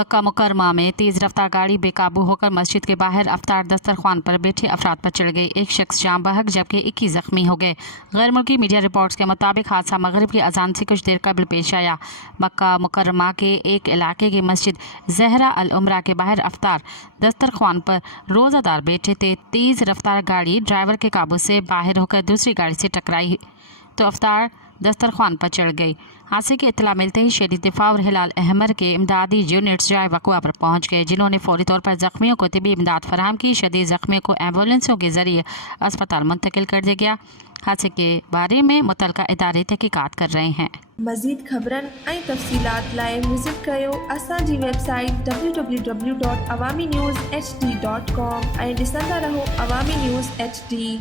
मक्का मुकरमा में तेज़ रफ्तार गाड़ी बेकाबू होकर मस्जिद के बाहर अफ्तार दस्तरखान पर बैठे अफराद पर चढ़ गई। एक शख्स जाम बहक जबकि 21 जख्मी हो गए। गैर मुल्की मीडिया रिपोर्ट्स के मुताबिक हादसा मगरिब की अजान से कुछ देर कबल पेश आया। मक्का मुकरमा के एक इलाके की मस्जिद जहरा अल उमरा के बाहर अफ्तार दस्तरखान पर रोज़ादार बैठे थे। तेज़ रफ्तार गाड़ी ड्राइवर के काबू से बाहर होकर दूसरी गाड़ी से टकराई तो अफ्तार दस्तरखान पर चढ़ गई। हादसे की इत्तला मिलते ही शहरी दिफा और हिलाल अहमर के इमदादी यूनिट्स जाए वक़ुआ पर पहुंच गए, जिन्होंने फौरी तौर पर ज़ख्मियों को तिबी इमदाद फराहम की। शदीद ज़ख्मियों को एम्बुलेंसों के ज़रिए अस्पताल मुंतकिल कर दिया गया। हादसे के बारे में मुतलका इदारे तहकीकात कर रहे हैं। मज़ीद ख़बरन ऐं तफ़सीलात लाइ विज़िट कयो असांजी वेबसाइट www.awamiNewsHD.com ऐं ॾिसंदा रहो अवामी न्यूज़ HD।